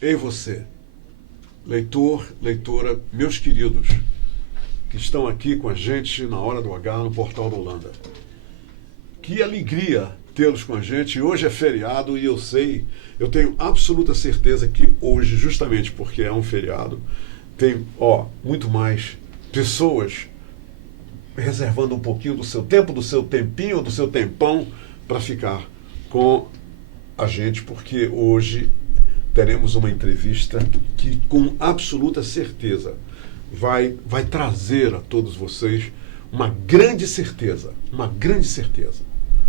Ei você, leitor, leitora, meus queridos, que estão aqui com a gente na Hora do H no Portal da Holanda. Que alegria tê-los com a gente. Hoje é feriado e eu tenho absoluta certeza que hoje, justamente porque é um feriado, tem muito mais pessoas reservando um pouquinho do seu tempo, do seu tempinho, do seu tempão para ficar com a gente, porque hoje teremos uma entrevista que, com absoluta certeza, vai trazer a todos vocês uma grande certeza,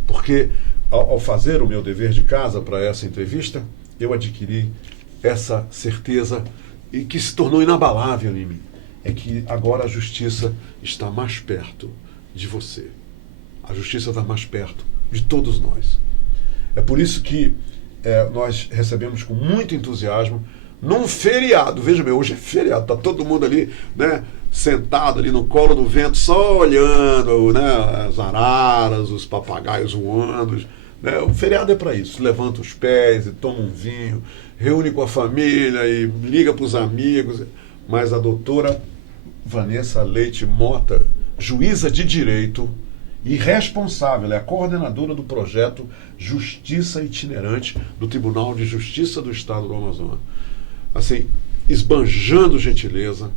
porque ao fazer o meu dever de casa para essa entrevista, eu adquiri essa certeza e que se tornou inabalável em mim. É que agora a justiça está mais perto de você. A justiça está mais perto de todos nós. É por isso que nós recebemos com muito entusiasmo, num feriado, veja bem, hoje é feriado, está todo mundo ali, né, sentado ali no colo do vento, só olhando, né, as araras, os papagaios voando, né, o feriado é para isso, levanta os pés e toma um vinho, reúne com a família e liga para os amigos, mas a doutora Vanessa Leite Mota, juíza de direito e responsável, é a coordenadora do projeto Justiça Itinerante do Tribunal de Justiça do Estado do Amazonas. Assim, esbanjando gentileza,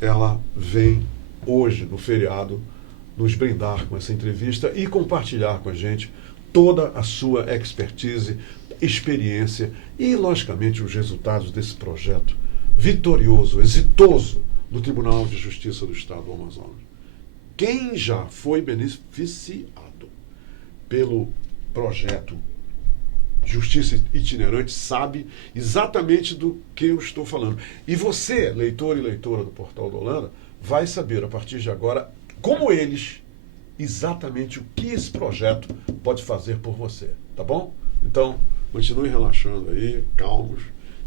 ela vem hoje, no feriado, nos brindar com essa entrevista e compartilhar com a gente toda a sua expertise, experiência e, logicamente, os resultados desse projeto vitorioso, exitoso do Tribunal de Justiça do Estado do Amazonas. Quem já foi beneficiado pelo projeto Justiça Itinerante sabe exatamente do que eu estou falando. E você, leitor e leitora do Portal da Holanda, vai saber a partir de agora, como eles, exatamente o que esse projeto pode fazer por você, tá bom? Então, continue relaxando aí, calmos,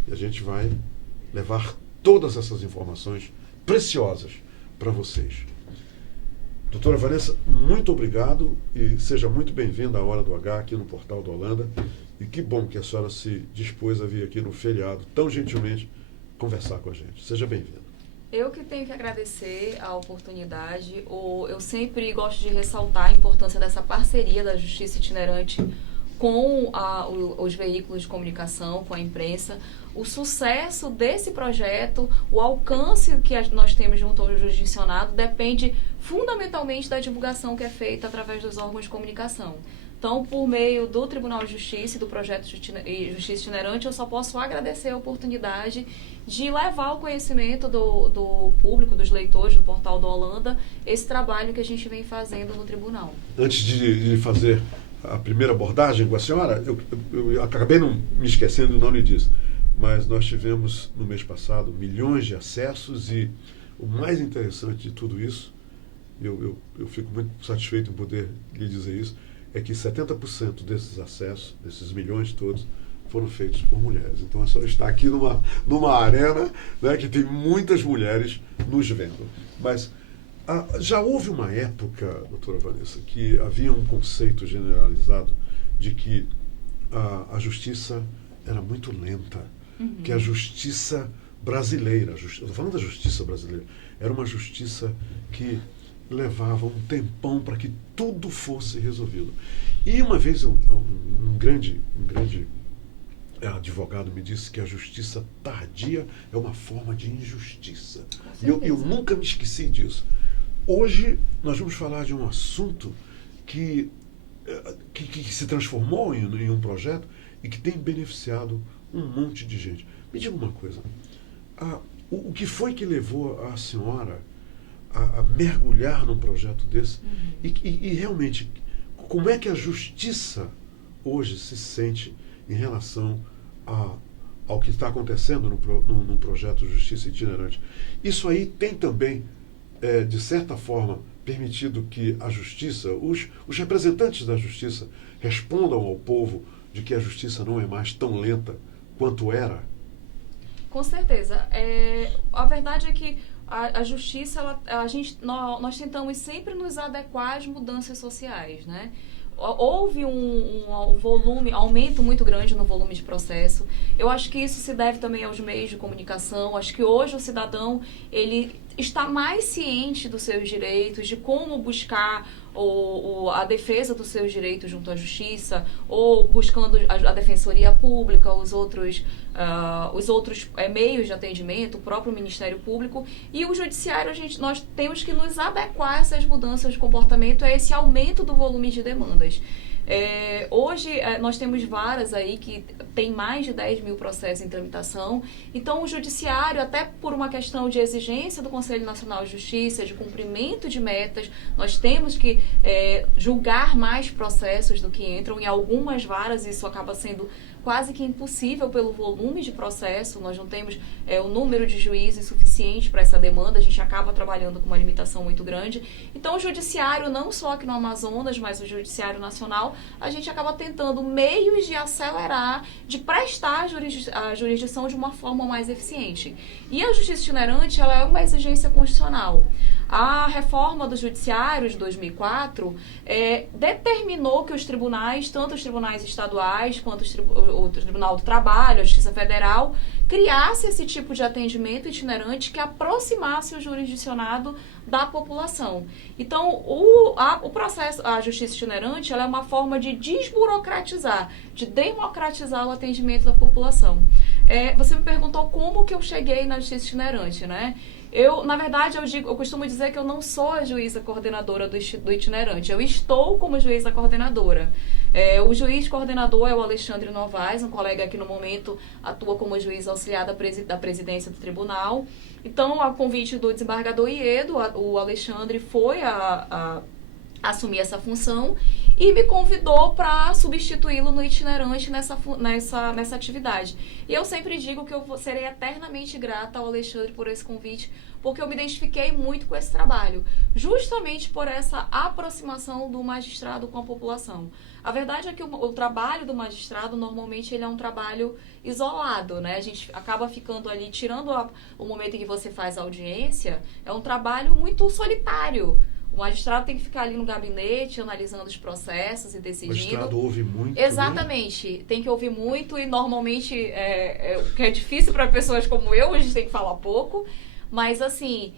e a gente vai levar todas essas informações preciosas para vocês. Doutora Vanessa, muito obrigado e seja muito bem-vinda à Hora do H aqui no Portal da Holanda. E que bom que a senhora se dispôs a vir aqui no feriado, tão gentilmente, conversar com a gente. Seja bem-vinda. Eu que tenho que agradecer a oportunidade. Eu sempre gosto de ressaltar a importância dessa parceria da Justiça Itinerante com os veículos de comunicação, com a imprensa. O sucesso desse projeto, o alcance que nós temos junto ao jurisdicionado depende fundamentalmente da divulgação que é feita através dos órgãos de comunicação. Então, por meio do Tribunal de Justiça e do projeto Justiça Itinerante, eu só posso agradecer a oportunidade de levar ao conhecimento do público, dos leitores do Portal da Holanda, esse trabalho que a gente vem fazendo no tribunal. Antes de fazer a primeira abordagem com a senhora, eu acabei não me esquecendo do nome disso, mas nós tivemos no mês passado milhões de acessos e o mais interessante de tudo isso, eu fico muito satisfeito em poder lhe dizer isso, é que 70% desses acessos, desses milhões todos, foram feitos por mulheres. Então a senhora está aqui numa arena, né, que tem muitas mulheres nos vendo. Mas já houve uma época, doutora Vanessa, que havia um conceito generalizado de que a justiça era muito lenta, que a justiça brasileira, estou falando da justiça brasileira, era uma justiça que levava um tempão para que tudo fosse resolvido. E uma vez um grande advogado me disse que a justiça tardia é uma forma de injustiça. E eu nunca me esqueci disso. Hoje nós vamos falar de um assunto que se transformou em um projeto e que tem beneficiado um monte de gente. Me diga uma coisa, o que foi que levou a senhora a mergulhar num projeto desse? E realmente, como é que a justiça hoje se sente em relação ao que está acontecendo no projeto Justiça Itinerante? Isso aí tem também, de certa forma, permitido que a justiça, os representantes da justiça, respondam ao povo de que a justiça não é mais tão lenta quanto era? Com certeza. A verdade é que a justiça, nós tentamos sempre nos adequar às mudanças sociais, né? houve um volume, aumento muito grande no volume de processo. Eu acho que isso se deve também aos meios de comunicação. Acho que hoje o cidadão, ele está mais ciente dos seus direitos, de como buscar a defesa dos seus direitos junto à justiça, ou buscando a defensoria pública, os outros meios de atendimento, o próprio Ministério Público. E o Judiciário, nós temos que nos adequar a essas mudanças de comportamento, a esse aumento do volume de demandas. Hoje nós temos varas aí que tem mais de 10 mil processos em tramitação. Então o judiciário, até por uma questão de exigência do Conselho Nacional de Justiça, de cumprimento de metas, nós temos que julgar mais processos do que entram. Em algumas varas isso acaba sendo quase que impossível pelo volume de processo. Nós não temos o número de juízes suficiente para essa demanda, a gente acaba trabalhando com uma limitação muito grande. Então o judiciário, não só aqui no Amazonas, mas o judiciário nacional, a gente acaba tentando meios de acelerar, de prestar a jurisdição de uma forma mais eficiente. E a justiça itinerante, ela é uma exigência constitucional. A reforma do judiciário de 2004 determinou que os tribunais, tanto os tribunais estaduais quanto o Tribunal do Trabalho, a Justiça Federal, criasse esse tipo de atendimento itinerante que aproximasse o jurisdicionado da população. Então, o processo, a justiça itinerante, ela é uma forma de desburocratizar, de democratizar o atendimento da população. Você me perguntou como que eu cheguei na justiça itinerante, né? Na verdade, eu costumo dizer que eu não sou a juíza coordenadora do itinerante. Eu estou como juíza coordenadora. O juiz coordenador é o Alexandre Novaes, um colega que no momento atua como juiz auxiliar da presidência do tribunal. Então, a convite do desembargador Iedo, o Alexandre foi a assumir essa função e me convidou para substituí-lo no itinerante nessa atividade. E eu sempre digo que eu serei eternamente grata ao Alexandre por esse convite, porque eu me identifiquei muito com esse trabalho, justamente por essa aproximação do magistrado com a população. A verdade é que o trabalho do magistrado, normalmente, ele é um trabalho isolado, né? A gente acaba ficando ali, tirando o momento em que você faz a audiência, é um trabalho muito solitário. O magistrado tem que ficar ali no gabinete, analisando os processos e decidindo. O magistrado ouve muito. Exatamente. Né? Tem que ouvir muito e normalmente o que é difícil para pessoas como eu, a gente tem que falar pouco. Mas assim,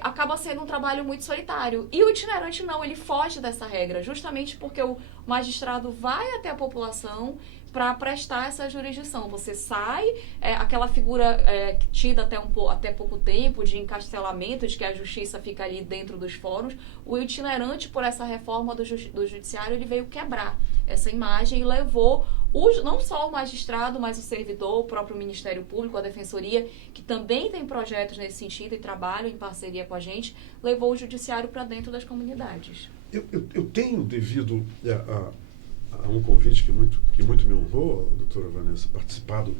acaba sendo um trabalho muito solitário. E o itinerante não, ele foge dessa regra, justamente porque o magistrado vai até a população para prestar essa jurisdição. Você sai, aquela figura tida até pouco tempo de encastelamento, de que a justiça fica ali dentro dos fóruns. O itinerante, por essa reforma do judiciário, ele veio quebrar essa imagem e levou não só o magistrado, mas o servidor, o próprio Ministério Público, a Defensoria, que também tem projetos nesse sentido e trabalham em parceria com a gente, levou o judiciário para dentro das comunidades. Eu tenho, devido a um convite que muito me honrou, doutora Vanessa, participado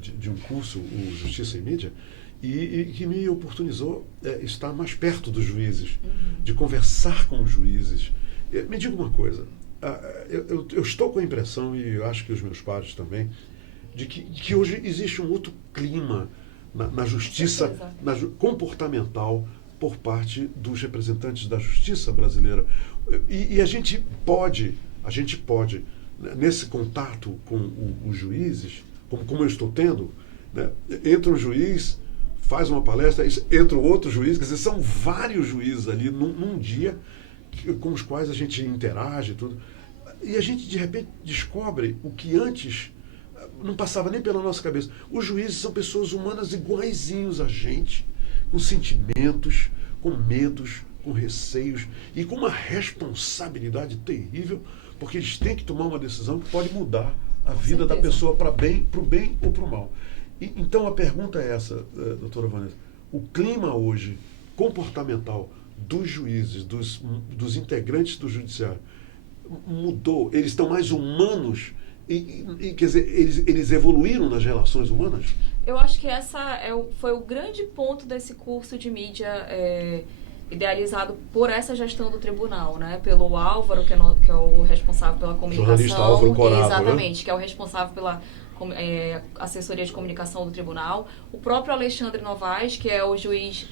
de um curso, o Justiça e Mídia, e que me oportunizou estar mais perto dos juízes, de conversar com os juízes. Me diga uma coisa, eu estou com a impressão, e eu acho que os meus pares também, de que hoje existe um outro clima na justiça comportamental por parte dos representantes da justiça brasileira. E a gente pode, nesse contato com os juízes, como eu estou tendo, né, entra um juiz, faz uma palestra, entra outro juiz, quer dizer, são vários juízes ali num dia com os quais a gente interage, tudo, e a gente de repente descobre o que antes não passava nem pela nossa cabeça. Os juízes são pessoas humanas iguaizinhos a gente, com sentimentos, com medos, com receios e com uma responsabilidade terrível, porque eles têm que tomar uma decisão que pode mudar a vida da pessoa para o bem ou para o mal. Então a pergunta é essa, doutora Vanessa. O clima hoje comportamental dos juízes, dos integrantes do judiciário, mudou? Eles estão mais humanos? Quer dizer, eles evoluíram nas relações humanas? Eu acho que essa foi o grande ponto desse curso de mídia idealizado por essa gestão do tribunal, né? Pelo Álvaro, que é o responsável pela comunicação. Jornalista Álvaro Corado, exatamente, né? Que é o responsável pela assessoria de comunicação do tribunal, o próprio Alexandre Novaes, que é o juiz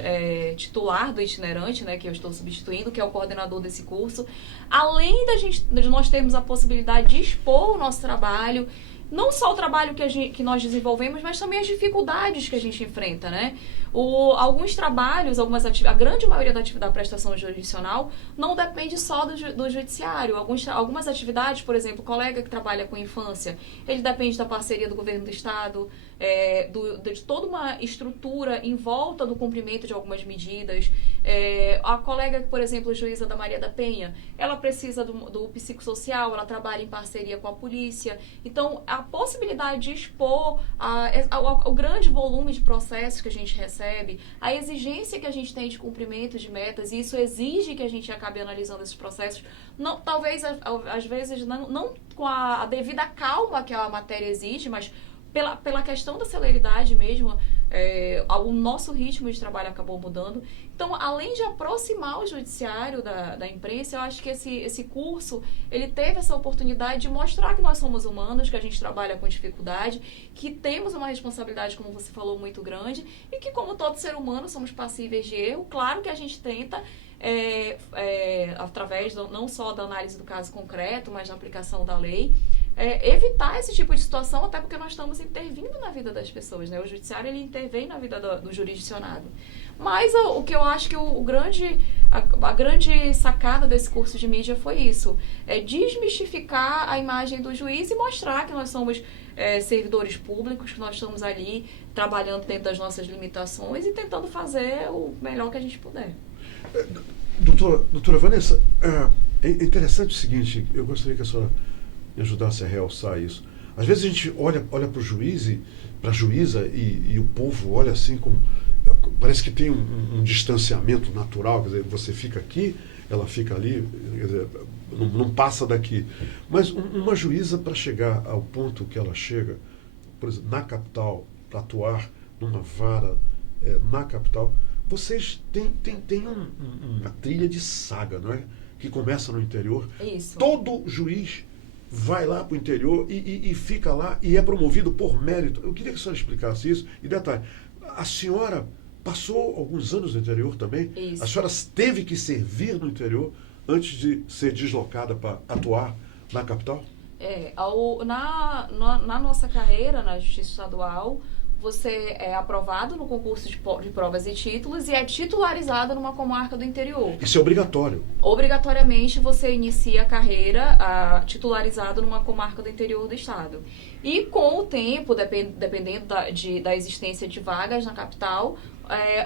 titular do itinerante, né, que eu estou substituindo, que é o coordenador desse curso, além de nós termos a possibilidade de expor o nosso trabalho, não só o trabalho que nós desenvolvemos, mas também as dificuldades que a gente enfrenta, né? Alguns trabalhos, a grande maioria da prestação jurisdicional não depende só do judiciário. Algumas atividades, por exemplo, o colega que trabalha com infância, ele depende da parceria do governo do estado, de toda uma estrutura em volta do cumprimento de algumas medidas. A colega, por exemplo, juíza da Maria da Penha, ela precisa do psicossocial, ela trabalha em parceria com a polícia. Então, a possibilidade de expor o grande volume de processos que a gente recebe, a exigência que a gente tem de cumprimento de metas, e isso exige que a gente acabe analisando esses processos, não, talvez, às vezes, não com a devida calma que a matéria exige, mas pela questão da celeridade mesmo, o nosso ritmo de trabalho acabou mudando. Então, além de aproximar o judiciário da imprensa, eu acho que esse curso, ele teve essa oportunidade de mostrar que nós somos humanos, que a gente trabalha com dificuldade, que temos uma responsabilidade, como você falou, muito grande, e que, como todo ser humano, somos passíveis de erro. Claro que a gente tenta, através não só da análise do caso concreto, mas da aplicação da lei, evitar esse tipo de situação, até porque nós estamos intervindo na vida das pessoas, né? O judiciário, ele intervém na vida do jurisdicionado. Mas o que eu acho que a grande sacada desse curso de mídia foi isso, desmistificar a imagem do juiz e mostrar que nós somos servidores públicos, que nós estamos ali trabalhando dentro das nossas limitações e tentando fazer o melhor que a gente puder. Doutora Vanessa, é interessante o seguinte, eu gostaria que a senhora me ajudasse a realçar isso. Às vezes a gente olha para o juiz, para a juíza, e o povo olha assim como... Parece que tem um distanciamento natural, quer dizer, você fica aqui, ela fica ali, quer dizer, não passa daqui. Mas uma juíza, para chegar ao ponto que ela chega, por exemplo, na capital, para atuar numa vara na capital, vocês têm uma trilha de saga, não é? Que começa no interior. Isso. Todo juiz vai lá para o interior e fica lá e é promovido por mérito. Eu queria que a senhora explicasse isso. E detalhe, a senhora passou alguns anos no interior também? Isso. A senhora teve que servir no interior antes de ser deslocada para atuar na capital? Na nossa carreira na Justiça Estadual, você é aprovado no concurso de provas e títulos e é titularizado numa comarca do interior. Isso é obrigatório? Obrigatoriamente você inicia a carreira titularizado numa comarca do interior do estado. E com o tempo, dependendo da existência de vagas na capital,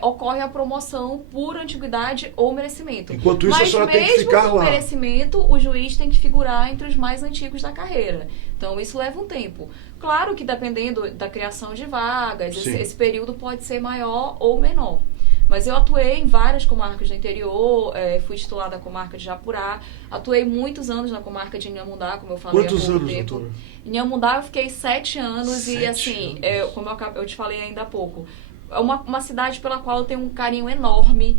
ocorre a promoção por antiguidade ou merecimento. Enquanto isso, a senhora tem que ficar lá. Mas mesmo com merecimento, o juiz tem que figurar entre os mais antigos da carreira. Então, isso leva um tempo. Claro que dependendo da criação de vagas, esse período pode ser maior ou menor. Mas eu atuei em várias comarcas do interior, fui titular da comarca de Japurá, atuei muitos anos na comarca de Inhamundá, como eu falei há pouco tempo. Quantos anos, doutora? Em Inhamundá eu fiquei 7 anos e assim, como eu te falei ainda há pouco, é uma cidade pela qual eu tenho um carinho enorme.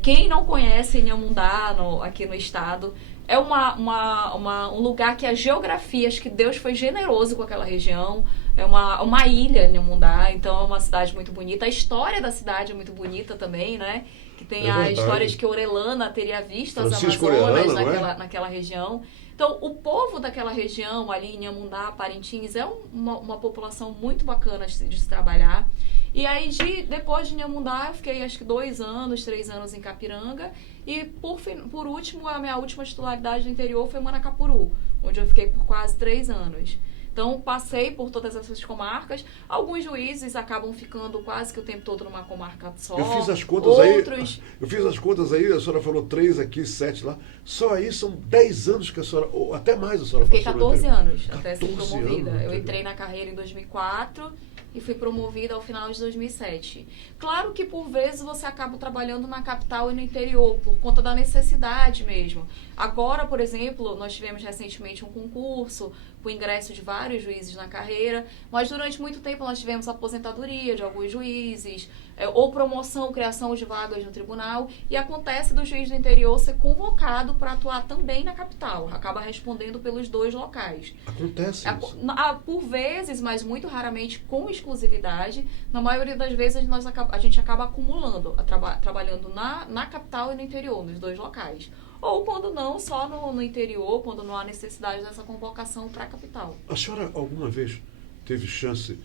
Quem não conhece Inhamundá aqui no estado, é um lugar que a geografia, acho que Deus foi generoso com aquela região. É uma ilha, Inhamundá, então é uma cidade muito bonita. A história da cidade é muito bonita também, né? Que tem a história de que Orellana teria visto Francisco as Amazonas Orellana, naquela região. Então, o povo daquela região, ali em Inhamundá, Parintins, é uma população muito bacana de se trabalhar. E aí, depois de Inhamundá, eu fiquei acho que 2 anos, 3 anos em Capiranga. E, por último, a minha última titularidade do interior foi Manacapuru, onde eu fiquei por quase 3 anos. Então, passei por todas essas comarcas. Alguns juízes acabam ficando quase que o tempo todo numa comarca só. Eu fiz as contas aí, a senhora falou 3 aqui, 7 lá. Só aí são 10 anos que a senhora, ou até mais a senhora passou. Fiquei 14 anos 14 até ser promovida. Anos, eu entrei na carreira em 2004 e fui promovida ao final de 2007. Claro que, por vezes, você acaba trabalhando na capital e no interior, por conta da necessidade mesmo. Agora, por exemplo, nós tivemos recentemente um concurso com o ingresso de vários juízes na carreira, mas durante muito tempo nós tivemos aposentadoria de alguns juízes, ou promoção, criação de vagas no tribunal, e acontece do juiz do interior ser convocado para atuar também na capital, acaba respondendo pelos dois locais. Acontece isso. Por vezes, mas muito raramente com exclusividade, na maioria das vezes a gente acaba acumulando, trabalhando na capital e no interior, nos dois locais. Ou quando não, só no interior, quando não há necessidade dessa convocação para a capital. A senhora alguma vez teve chance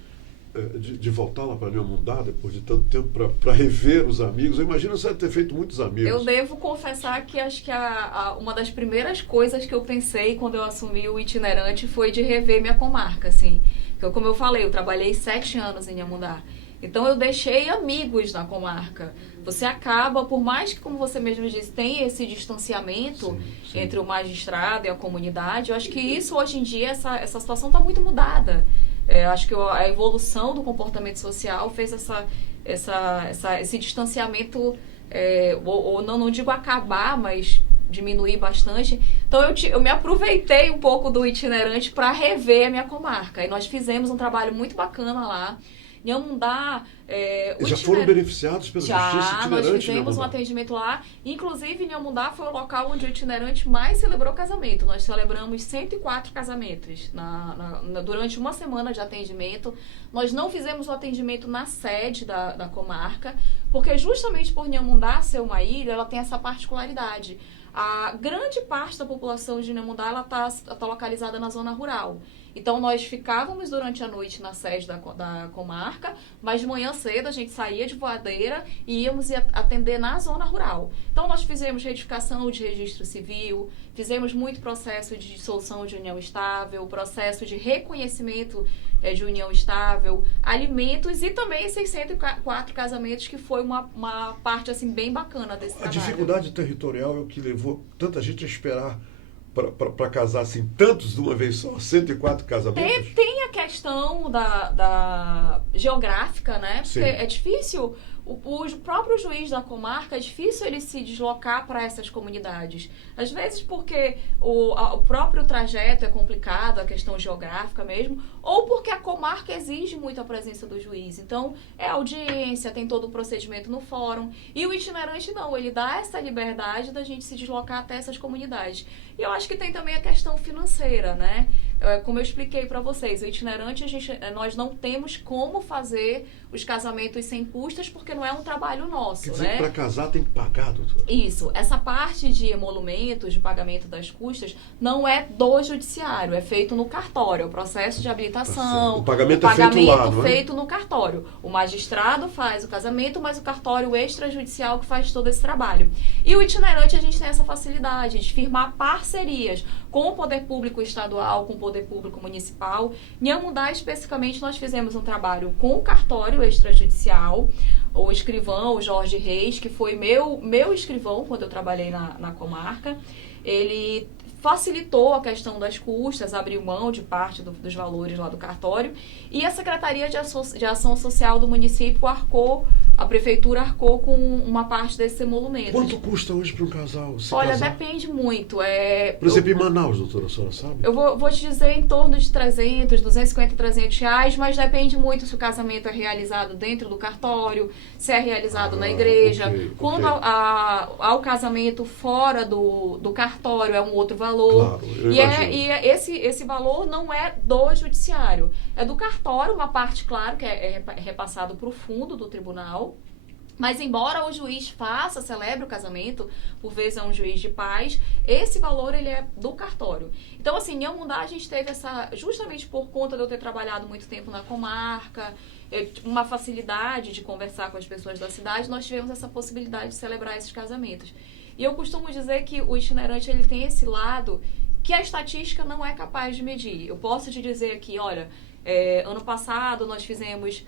de voltar lá para Inhamundá, depois de tanto tempo, para rever os amigos? Eu imagino que você deve ter feito muitos amigos. Eu devo confessar que acho que uma das primeiras coisas que eu pensei quando eu assumi o itinerante foi de rever minha comarca, assim. Porque, como eu falei, eu trabalhei 7 anos em Inhamundá. Então, eu deixei amigos na comarca. Você acaba, por mais que, como você mesmo disse, tem esse distanciamento sim. entre o magistrado e a comunidade, eu acho que isso, hoje em dia, essa situação está muito mudada. Acho que a evolução do comportamento social fez esse distanciamento, ou não digo acabar, mas diminuir bastante. Então, eu me aproveitei um pouco do itinerante para rever a minha comarca. E nós fizemos um trabalho muito bacana lá. Inhamundá... já foram beneficiados pela justiça itinerante? Nós fizemos um atendimento lá. Inclusive, Inhamundá foi o local onde o itinerante mais celebrou casamento. Nós celebramos 104 casamentos durante uma semana de atendimento. Nós não fizemos o atendimento na sede da comarca, porque justamente por Inhamundá ser uma ilha, ela tem essa particularidade. A grande parte da população de Inhamundá está localizada na zona rural. Então, nós ficávamos durante a noite na sede da comarca, mas de manhã cedo a gente saía de Voadeira e íamos atender na zona rural. Então, nós fizemos retificação de registro civil, fizemos muito processo de dissolução de união estável, processo de reconhecimento de união estável, alimentos e também esses 104 casamentos, que foi uma parte assim, bem bacana desse trabalho. A dificuldade territorial é o que levou tanta gente a esperar para casar assim, tantos de uma vez só, 104 casamentos? Tem a questão da geográfica, né? Porque é difícil, o próprio juiz da comarca, é difícil ele se deslocar para essas comunidades. Às vezes porque o próprio trajeto é complicado, a questão geográfica mesmo, ou porque a comarca exige muito a presença do juiz. Então, audiência, tem todo o procedimento no fórum. E o itinerante não, ele dá essa liberdade da gente se deslocar até essas comunidades. E eu acho que tem também a questão financeira, né? Como eu expliquei para vocês, o itinerante, nós não temos como fazer os casamentos sem custas, porque não é um trabalho nosso. Quer dizer, né? Para casar tem que pagar, doutora? Isso. Essa parte de emolumentos, de pagamento das custas, não é do judiciário, é feito no cartório. É o processo de habilitação. O pagamento é feito lá, não é? Feito no cartório. O magistrado faz o casamento, mas o cartório extrajudicial que faz todo esse trabalho. E o itinerante, a gente tem essa facilidade de firmar parcerias com o poder público estadual, com o poder público municipal. Em Inhamundá, especificamente, nós fizemos um trabalho com o cartório extrajudicial, o escrivão, o Jorge Reis, que foi meu escrivão quando eu trabalhei na comarca. Ele facilitou a questão das custas, abriu mão de parte dos valores lá do cartório, e a Secretaria de Ação Social do município a prefeitura arcou com uma parte desses emolumentos. Quanto custa hoje para um casal se Olha, casar? Depende muito. Por exemplo, em Manaus, doutora, a senhora sabe? Eu vou te dizer em torno de 300, 250, 300 reais, mas depende muito se o casamento é realizado dentro do cartório, se é realizado na igreja. Quando há o casamento fora do cartório, é um outro valor. Claro, esse valor não é do judiciário, é do cartório, uma parte, claro, que é repassado para o fundo do tribunal. Mas embora o juiz celebre o casamento, por vezes é um juiz de paz, esse valor ele é do cartório. Então, assim, em Inhamundá a gente teve justamente por conta de eu ter trabalhado muito tempo na comarca, uma facilidade de conversar com as pessoas da cidade, nós tivemos essa possibilidade de celebrar esses casamentos. E eu costumo dizer que o itinerante ele tem esse lado que a estatística não é capaz de medir. Eu posso te dizer aqui, olha, ano passado nós fizemos...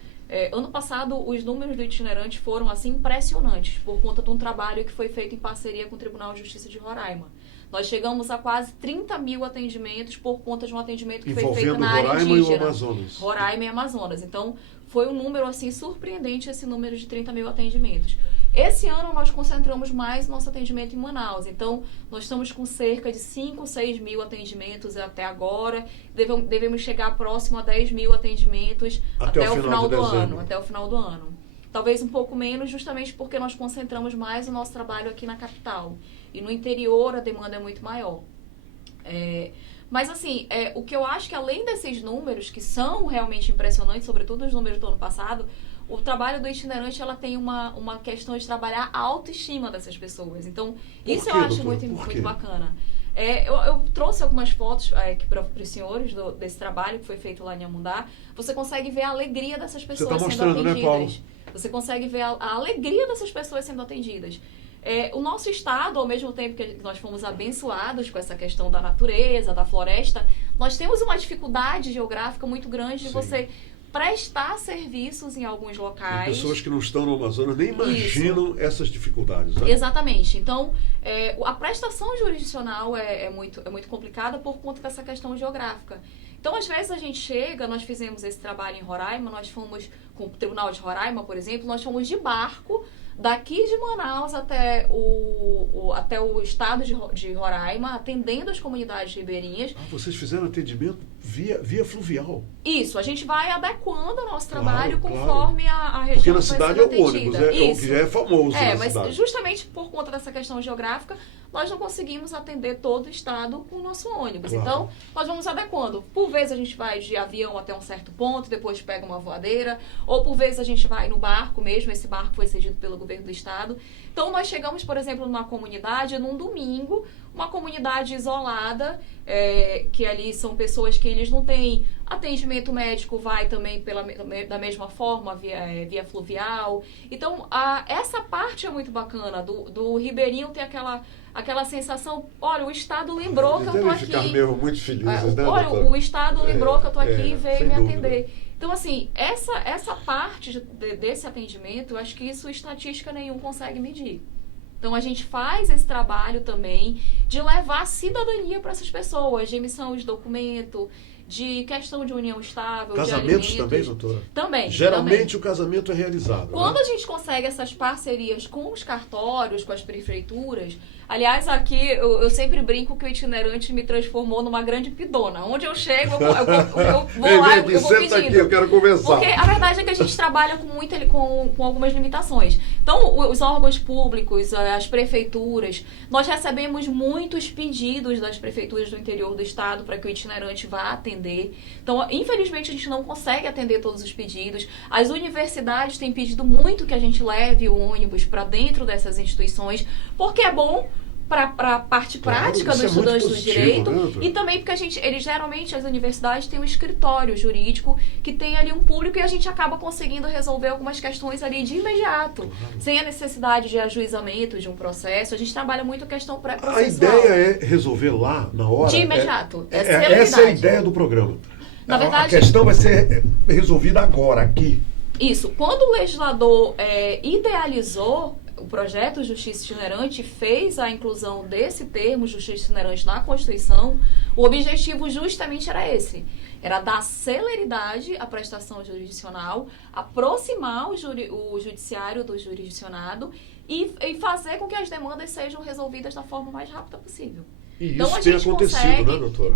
ano passado, os números do itinerante foram assim impressionantes por conta de um trabalho que foi feito em parceria com o Tribunal de Justiça de Roraima. Nós chegamos a quase 30 mil atendimentos por conta de um atendimento que foi feito envolvendo na área Roraima indígena. e o Amazonas. Roraima e Amazonas. Então, foi um número assim surpreendente, esse número de 30 mil atendimentos. Esse ano nós concentramos mais nosso atendimento em Manaus. Então, nós estamos com cerca de 5, 6 mil atendimentos até agora. Devemos chegar próximo a 10 mil atendimentos até o final do ano. Até o final do ano. Talvez um pouco menos, justamente porque nós concentramos mais o nosso trabalho aqui na capital. E no interior a demanda é muito maior. Mas assim, o que eu acho que além desses números, que são realmente impressionantes, sobretudo os números do ano passado, o trabalho do itinerante, ela tem uma questão de trabalhar a autoestima dessas pessoas. Então, isso eu acho muito bacana. Eu trouxe algumas fotos aqui para os senhores desse trabalho que foi feito lá em Amundá. Você consegue ver a alegria dessas pessoas sendo atendidas. Né, Paulo? Você consegue ver a alegria dessas pessoas sendo atendidas. O nosso estado, ao mesmo tempo que nós fomos abençoados com essa questão da natureza, da floresta, nós temos uma dificuldade geográfica muito grande de você prestar serviços em alguns locais. Tem pessoas que não estão no Amazonas nem imaginam essas dificuldades. Né? Exatamente. Então, a prestação jurisdicional é muito complicada por conta dessa questão geográfica. Então, às vezes a gente chega, nós fizemos esse trabalho em Roraima, nós fomos com o Tribunal de Roraima, por exemplo, nós fomos de barco daqui de Manaus até o estado de Roraima, atendendo as comunidades ribeirinhas. Vocês fizeram atendimento via fluvial? Isso, a gente vai adequando o nosso trabalho conforme a região. Porque na cidade é o ônibus, o que já é famoso na mas cidade. Justamente por conta dessa questão geográfica, nós não conseguimos atender todo o estado com o nosso ônibus. Claro. Então, nós vamos adequando. Por vezes a gente vai de avião até um certo ponto, depois pega uma voadeira, ou por vezes a gente vai no barco mesmo, esse barco foi cedido pelo governo do estado. Então, nós chegamos, por exemplo, numa comunidade, num domingo, uma comunidade isolada, que ali são pessoas que eles não têm atendimento médico, vai também da mesma forma, via fluvial. Então, essa parte é muito bacana, do ribeirinho ter aquela sensação, olha, o Estado lembrou que eu estou aqui. Ficar mesmo muito felizes, né, olha, doutora? O Estado lembrou que eu estou aqui e veio me atender. Dúvida. Então, assim, essa parte desse atendimento, eu acho que isso estatística nenhum consegue medir. Então, a gente faz esse trabalho também de levar cidadania para essas pessoas, de emissão de documento, de questão de união estável, casamentos de também, doutora? Também. Geralmente o casamento é realizado. Quando a gente consegue essas parcerias com os cartórios, com as prefeituras, aliás, aqui eu sempre brinco que o itinerante me transformou numa grande pidona. Onde eu chego, eu vou lá, eu vou pedindo. Aqui, eu quero conversar. Porque a verdade é que a gente trabalha com algumas limitações. Então, os órgãos públicos, as prefeituras, nós recebemos muitos pedidos das prefeituras do interior do estado para que o itinerante vá atender. Então, infelizmente, a gente não consegue atender todos os pedidos. As universidades têm pedido muito que a gente leve o ônibus para dentro dessas instituições, porque é bom para a parte prática do estudante do direito, né? E também porque eles geralmente, as universidades têm um escritório jurídico que tem ali um público e a gente acaba conseguindo resolver algumas questões ali de imediato, sem a necessidade de ajuizamento de um processo. A gente trabalha muito a questão pré-processual. A ideia é resolver lá, na hora. De imediato. Essa é a ideia do programa. Na verdade, a questão vai ser resolvida agora, aqui. Isso. Quando o legislador idealizou o projeto Justiça Itinerante, fez a inclusão desse termo Justiça Itinerante na Constituição, o objetivo justamente era esse. Era dar celeridade à prestação jurisdicional, aproximar o judiciário do jurisdicionado e fazer com que as demandas sejam resolvidas da forma mais rápida possível. E então, isso tem acontecido, né, doutora?